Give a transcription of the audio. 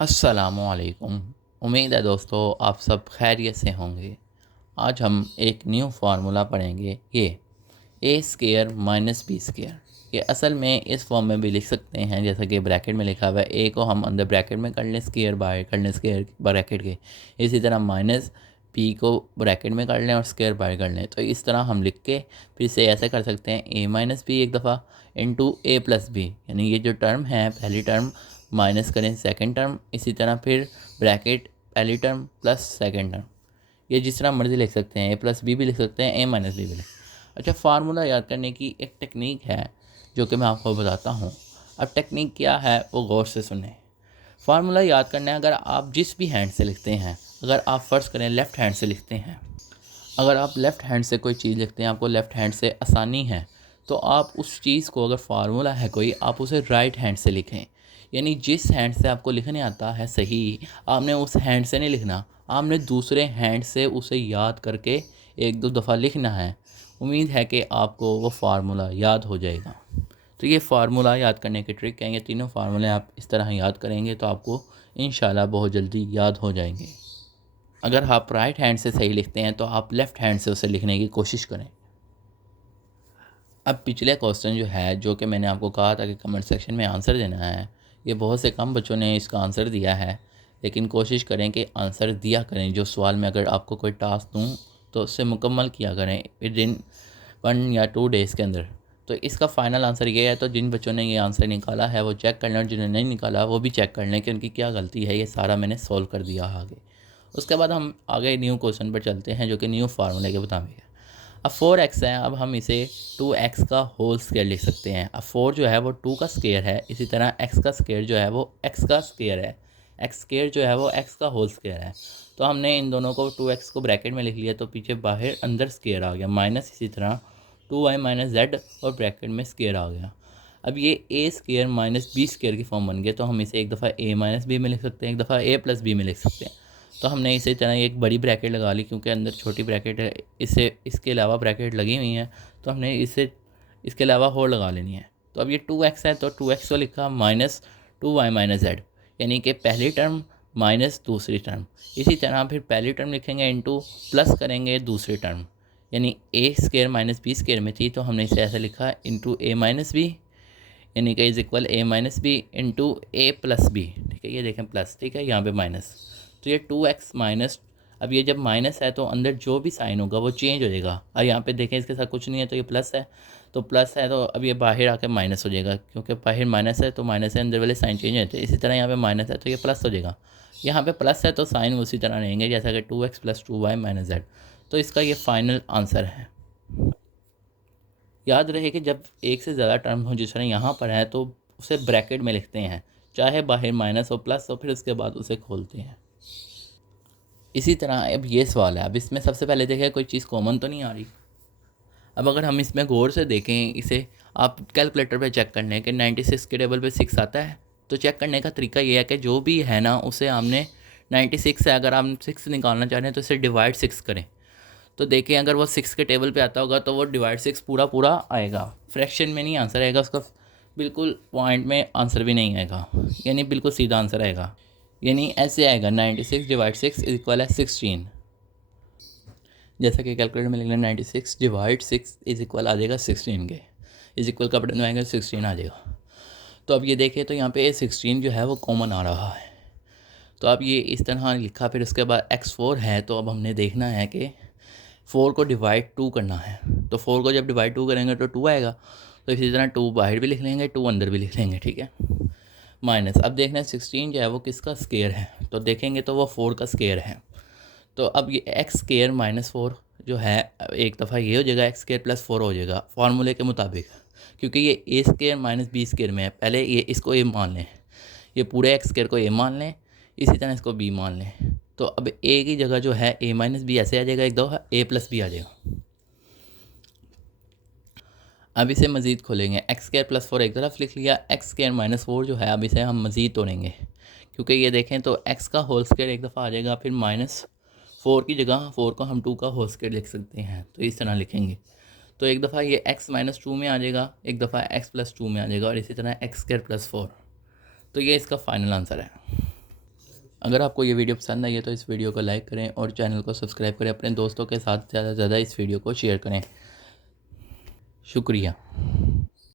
अस्सलामुअलैकुम। उम्मीद है दोस्तों आप सब खैरियत से होंगे। आज हम एक न्यू फार्मूला पढ़ेंगे, ये ए स्केयर माइनस बी स्केयर। ये असल में इस फॉर्म में भी लिख सकते हैं जैसा कि ब्रैकेट में लिखा हुआ है। ए को हम अंदर ब्रैकेट में कर लें, स्केयर बाहर कर लें, स्केयर ब्रैकेट के। इसी तरह माइनस पी को ब्रैकेट में कर लें और स्केयर बाहर कर लें। तो इस तरह हम लिख के फिर से ऐसे कर सकते हैं, ए माइनस बी एक दफ़ा इंटू ए प्लस बी, यानी ये जो टर्म है पहली टर्म माइनस करें सेकंड टर्म, इसी तरह फिर ब्रैकेट पहली टर्म प्लस सेकंड टर्म। ये जिस तरह मर्ज़ी लिख सकते हैं, ए प्लस बी भी लिख सकते हैं, ए माइनस बी भी लिख। अच्छा, फार्मूला याद करने की एक टेक्निक है जो कि मैं आपको बताता हूँ। अब टेक्निक क्या है वो गौर से सुने। फार्मूला याद करना है, अगर आप जिस भी हैंड से लिखते हैं, अगर आप फ़र्ज़ करें लेफ़्ट हैंड से लिखते हैं, अगर आप लेफ़्ट हैंड से कोई चीज़ लिखते हैं, आपको लेफ़्ट हैंड से आसानी है, तो आप उस चीज़ को, अगर फार्मूला है कोई, आप उसे राइट हैंड से लिखें। यानी जिस हैंड से आपको लिखने आता है सही, आपने उस हैंड से नहीं लिखना, आपने दूसरे हैंड से उसे याद करके एक दो दफ़ा लिखना है। उम्मीद है कि आपको वो फार्मूला याद हो जाएगा। तो ये फार्मूला याद करने की ट्रिक है। ये तीनों फार्मूले आप इस तरह याद करेंगे तो आपको इंशाल्लाह बहुत जल्दी याद हो जाएंगे। अगर आप राइट हैंड से सही लिखते हैं तो आप लेफ़्ट हैंड से उसे लिखने की कोशिश करें। अब पिछले क्वेश्चन जो है, जो कि मैंने आपको कहा था कि कमेंट सेक्शन में आंसर देना है, ये बहुत से कम बच्चों ने इसका आंसर दिया है। लेकिन कोशिश करें कि आंसर दिया करें। जो सवाल में अगर आपको कोई टास्क दूँ तो उससे मुकम्मल किया करें विद इन 1 या 2 डेज़ के अंदर। तो इसका फ़ाइनल आंसर ये है। तो जिन बच्चों ने ये आंसर निकाला है वो चेक कर लें, और जिन्होंने नहीं निकाला वो भी चेक कर लें कि उनकी क्या गलती है। ये सारा मैंने सॉल्व कर दिया आगे। उसके बाद हम आगे न्यू क्वेश्चन पर चलते हैं, जो कि न्यू फार्मूले के मुताबिक है। अब 4x है, अब हम इसे 2x का होल स्क्वायर लिख सकते हैं। अब 4 जो है वो 2 का स्क्वायर है, इसी तरह x का स्क्वायर जो है वो x का स्क्वायर है, x स्क्वायर जो है वो x का होल स्क्वायर है। तो हमने इन दोनों को 2x को ब्रैकेट में लिख लिया, तो पीछे बाहर अंदर स्क्वायर आ गया माइनस, इसी तरह 2y माइनस जेड और ब्रैकेट में स्क्वायर आ गया। अब ये ए स्क्वायर माइनस बी स्क्वायर की फॉर्म बन गया। तो हम इसे एक दफ़ा ए माइनस बी में लिख सकते हैं, एक दफ़ा ए प्लस बी में लिख सकते हैं। तो हमने इसी तरह एक बड़ी ब्रैकेट लगा ली, क्योंकि अंदर छोटी ब्रैकेट है, इसे इसके अलावा ब्रैकेट लगी हुई है, तो हमने इसे इसके अलावा और लगा लेनी है। तो अब ये 2x है, तो 2x को लिखा माइनस 2y माइनस जेड, यानी कि पहली टर्म माइनस दूसरी टर्म। इसी तरह फिर पहली टर्म लिखेंगे इंटू प्लस करेंगे दूसरी टर्म, यानी ए स्क्वायर माइनस बी स्क्वायर में थी, तो हमने इसे ऐसे लिखा इंटू ए माइनस बी, यानी कि is equal A minus B into A plus B. ठीक है, ये देखें प्लस, ठीक है, यहाँ पे माइनस। तो ये 2x माइनस, अब ये जब माइनस है तो अंदर जो भी साइन होगा वो चेंज हो जाएगा। और यहाँ पे देखें इसके साथ कुछ नहीं है, तो ये प्लस है, तो प्लस है, तो अब ये बाहर आकर माइनस हो जाएगा, क्योंकि बाहर माइनस है तो माइनस से अंदर वाले साइन चेंज होते हैं। इसी तरह यहाँ पे माइनस है तो ये प्लस हो जाएगा, यहाँ पे प्लस है तो साइन उसी तरह रहेंगे जैसा कि 2x plus 2y minus Z. तो इसका ये फाइनल आंसर है। याद रहे कि जब एक से ज़्यादा टर्म हो, जिस तरह यहाँ पर है, तो उसे ब्रैकेट में लिखते हैं, चाहे बाहर माइनस हो प्लस हो, फिर उसके बाद उसे खोलते हैं। इसी तरह अब ये सवाल है, अब इसमें सबसे पहले देखें कोई चीज़ कॉमन तो नहीं आ रही। अब अगर हम इसमें गौर से देखें, इसे आप कैलकुलेटर पे चेक कर लें कि 96 के टेबल पे 6 आता है। तो चेक करने का तरीका ये है कि जो भी है ना, उसे हमने 96 है, अगर आप 6 निकालना चाह रहे हैं तो इसे डिवाइड 6 करें। तो देखें अगर वो 6 के टेबल पे आता होगा तो वो डिवाइड 6 पूरा पूरा आएगा, फ्रैक्शन में नहीं आंसर आएगा उसका, बिल्कुल पॉइंट में आंसर भी नहीं आएगा, यानी बिल्कुल सीधा आंसर आएगा। यानी ऐसे आएगा 96 डिवाइड 6 इज इक्वल है 16। जैसा कि कैलकुलेटर में लिख लें 96 डिवाइड 6 इज इक्वल आ जाएगा 16 के, इज इक्वल का बटन आएगा 16 आ जाएगा। तो अब ये देखें तो यहाँ पे 16 जो है वो कॉमन आ रहा है। तो अब ये इस तरह लिखा, फिर उसके बाद x4 है, तो अब हमने देखना है कि 4 को डिवाइड 2 करना है। तो 4 को जब डिवाइड 2 करेंगे तो 2 आएगा। तो इसी तरह 2 बाहर भी लिख लेंगे, 2 अंदर भी लिख लेंगे, ठीक है। माइनस, अब देखना है 16 जो है वो किसका स्केयर है, तो देखेंगे तो वो 4 का स्केयर है। तो अब ये एक्स स्केयर माइनस 4 जो है, एक दफ़ा ये हो जाएगा एक्स स्केयर प्लस 4 हो जाएगा फार्मूले के मुताबिक, क्योंकि ये ए स्केयर माइनस बी स्केयर में है। पहले ये इसको ए मान लें, ये पूरे एक्स स्केयर को ए मान लें, इसी तरह इसको बी मान लें। तो अब ए की जगह जो है ए माइनस बी ऐसे आ जाएगा, एक दफ़ा ए प्लस बी आ जाएगा। अब इसे मज़ीद खोलेंगे, एक्स स्केयर प्लस 4 एक तरफ लिख लिया, एक्स स्केयर माइनस 4 जो है अब इसे हम मज़ीद तोड़ेंगे, क्योंकि ये देखें तो एक्स का होल स्केयर एक दफ़ा आ जाएगा, फिर माइनस 4 की जगह 4 को हम 2 का होल स्केयर लिख सकते हैं, तो इस तरह लिखेंगे। तो एक दफ़ा ये x माइनस 2 में आ जाएगा, एक दफ़ा x प्लस 2 में आ जाएगा, और इसी तरह एक्स स्केयर प्लस 4। तो ये इसका फाइनल आंसर है। अगर आपको ये वीडियो पसंद आई है तो इस वीडियो को लाइक करें और चैनल को सब्सक्राइब करें। अपने दोस्तों के साथ ज़्यादा से ज़्यादा इस वीडियो को शेयर करें। शुक्रिया।